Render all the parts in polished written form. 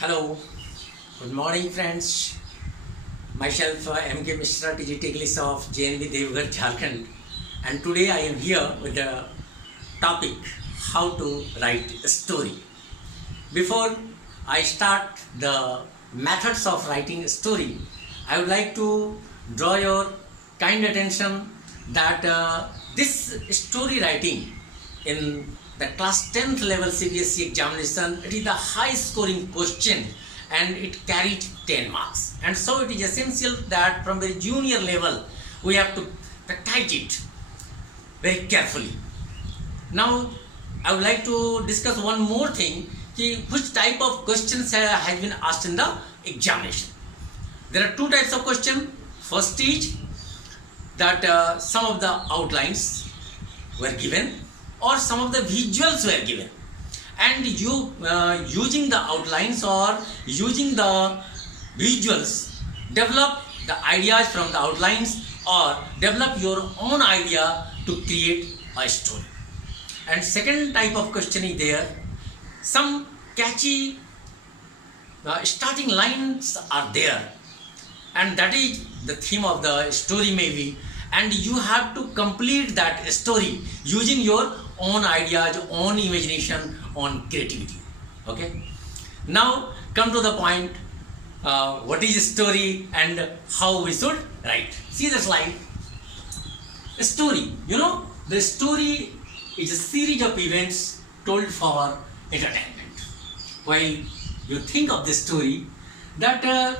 Hello, good morning friends. Myself MK Mishra, TGT English of JNV Devgarh, Jharkhand, and today I am here with the topic how to write a story. Before I start the methods of writing a story, I would like to draw your kind attention that this story writing in the class 10th level CBSE examination, it is the high scoring question and it carried 10 marks. And so it is essential that from the junior level we have to practice it very carefully. Now I would like to discuss one more thing, which type of questions has been asked in the examination. There are two types of questions. First is that some of the outlines were given or some of the visuals were given, and you using the outlines or using the visuals develop the ideas from the outlines or develop your own idea to create a story. And second type of question is there, some catchy starting lines are there, and that is the theme of the story maybe, and you have to complete that story using your own ideas, own imagination, own creativity. Okay, now come to the point, what is a story and how we should write. See the slide. A story, the story is a series of events told for entertainment. While you think of the story, that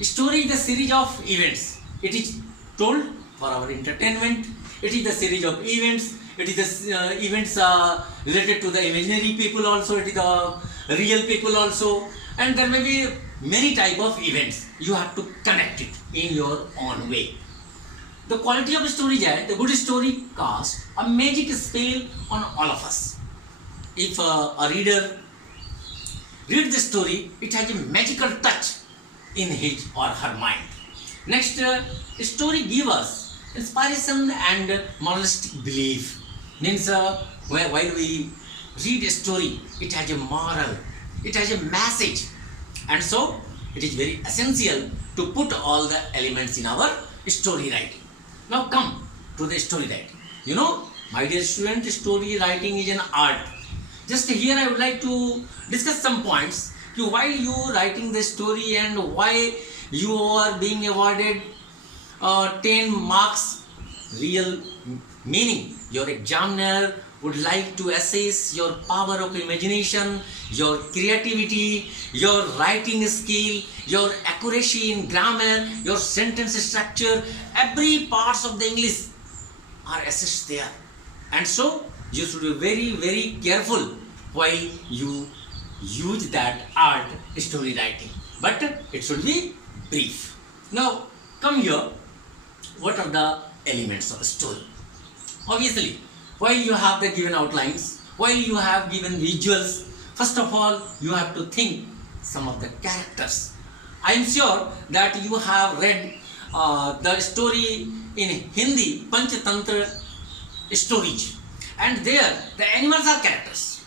story is a series of events. It is told for our entertainment. It is the series of events. It is the events related to the imaginary people also. It is the real people also. And there may be many type of events. You have to connect it in your own way. The quality of story is the good story casts a magic spell on all of us. If a reader reads the story, it has a magical touch in his or her mind. Next, story gives us inspiration and moralistic belief. Means while we read a story, it has a moral, it has a message, and so it is very essential to put all the elements in our story writing. Now come to the story writing. My dear student, story writing is an art. Just here I would like to discuss some points. Why you writing the story and why you are being awarded 10 marks. Real meaning, your examiner would like to assess your power of imagination, your creativity, your writing skill, your accuracy in grammar, your sentence structure. Every parts of the English are assessed there, and so you should be very, very careful while you use that art, story writing, but it should be brief. Now come here, what are the elements of a story? Obviously, while you have the given outlines, while you have given visuals, first of all you have to think some of the characters. I am sure that you have read the story in Hindi, Panchatantra stories, and there the animals are characters,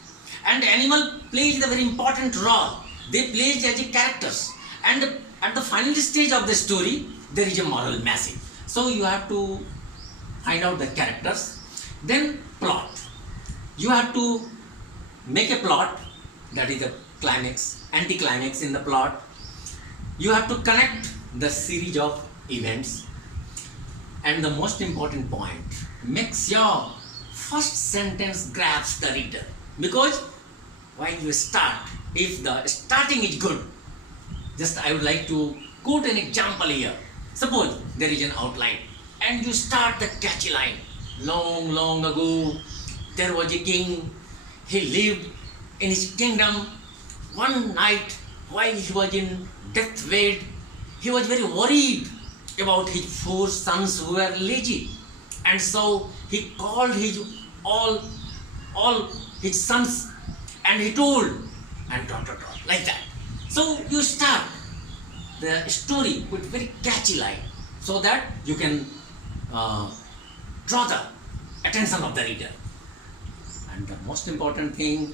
and animal plays the very important role. They play as a characters, and at the final stage of the story there is a moral message. So you have to find out the characters. Then plot. You have to make a plot, that is the climax, anti-climax in the plot. You have to connect the series of events. And the most important point, make sure first sentence grabs the reader. Because while you start, if the starting is good, just I would like to quote an example here. Suppose there is an outline and you start the catchy line. Long, long ago, there was a king. He lived in his kingdom. One night, while he was in deathbed, he was very worried about his 4 sons who were lazy. And so he called his all his sons and he told, and like that. So you start the story with very catchy line so that you can draw the attention of the reader. And the most important thing,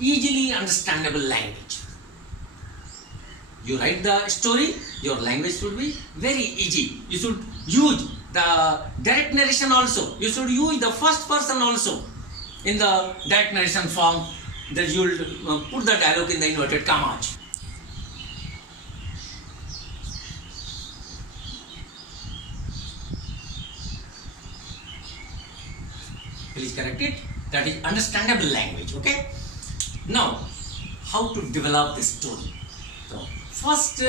easily understandable language. you write the story, your language should be very easy. You should use the direct narration also. You should use the first person also in the direct narration form. That you will put the dialogue in the inverted commas. Please correct it. That is understandable language. Okay. Now, how to develop this story? So, first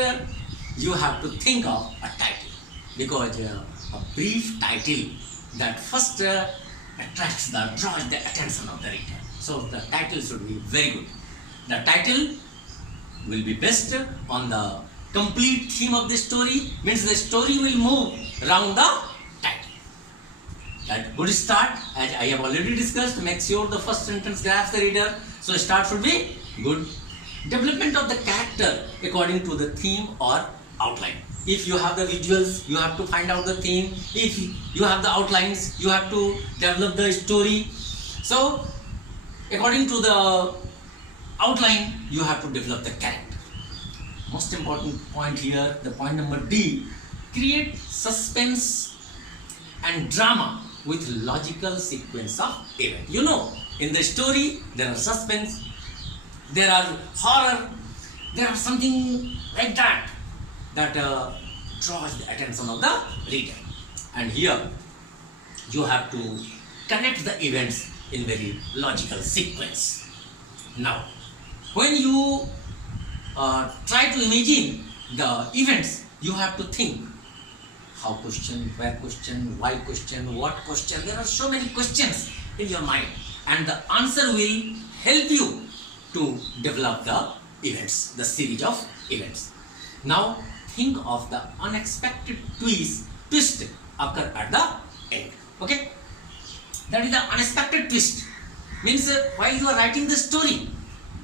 you have to think of a title, because a brief title that first draws the attention of the reader. So the title should be very good. The title will be based on the complete theme of the story, means the story will move around the title. That good start, as I have already discussed, make sure the first sentence grabs the reader. So start should be good. Development of the character according to the theme or outline. If you have the visuals, you have to find out the theme. If you have the outlines, you have to develop the story. So according to the outline, you have to develop the character. Most important point here, the point number D, create suspense and drama with logical sequence of events. You know, in the story, there are suspense, there are horror, there are something like that draws the attention of the reader. And here, you have to connect the events in very logical sequence. Now, when you try to imagine the events, you have to think how question, where question, why question, what question. There are so many questions in your mind, and the answer will help you to develop the events, the series of events. Now, think of the unexpected twist occur at the end. Okay? That is the unexpected twist. Means while you are writing the story,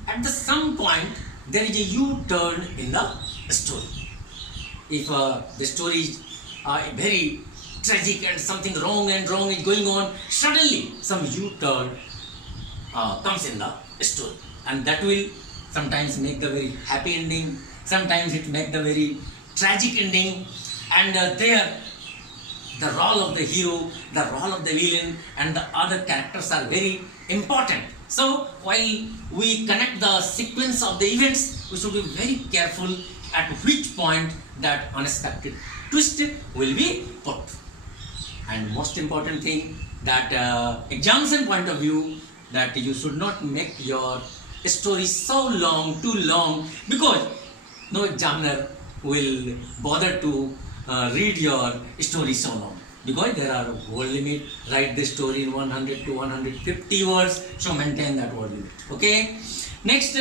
at some point there is a U-turn in the story. If the story is very tragic and something wrong is going on, suddenly some U-turn comes in the story, and that will sometimes make the very happy ending, sometimes it make the very tragic ending, and there the role of the hero, the role of the villain, and the other characters are very important. So while we connect the sequence of the events, we should be very careful at which point that unexpected twist will be put. And most important thing, that examination point of view, that you should not make your story so long, too long, because no examiner will bother to read your story so long, because there are word limit. Write the story in 100 to 150 words, so maintain that word limit. Okay. Next,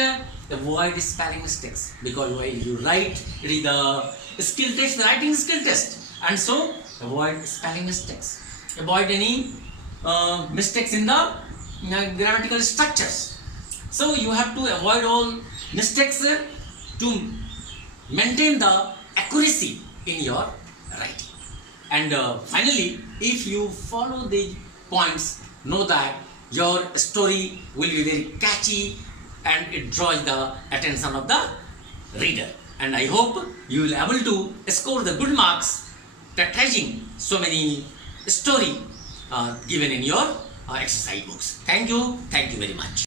avoid spelling mistakes, because while you write, it is the skill test, the writing skill test, and so avoid spelling mistakes. Avoid any mistakes in the grammatical structures. So you have to avoid all mistakes to maintain the accuracy in your writing. And finally, if you follow the points, know that your story will be very catchy and it draws the attention of the reader. And I hope you will be able to score the good marks practicing so many story given in your exercise books. Thank you very much.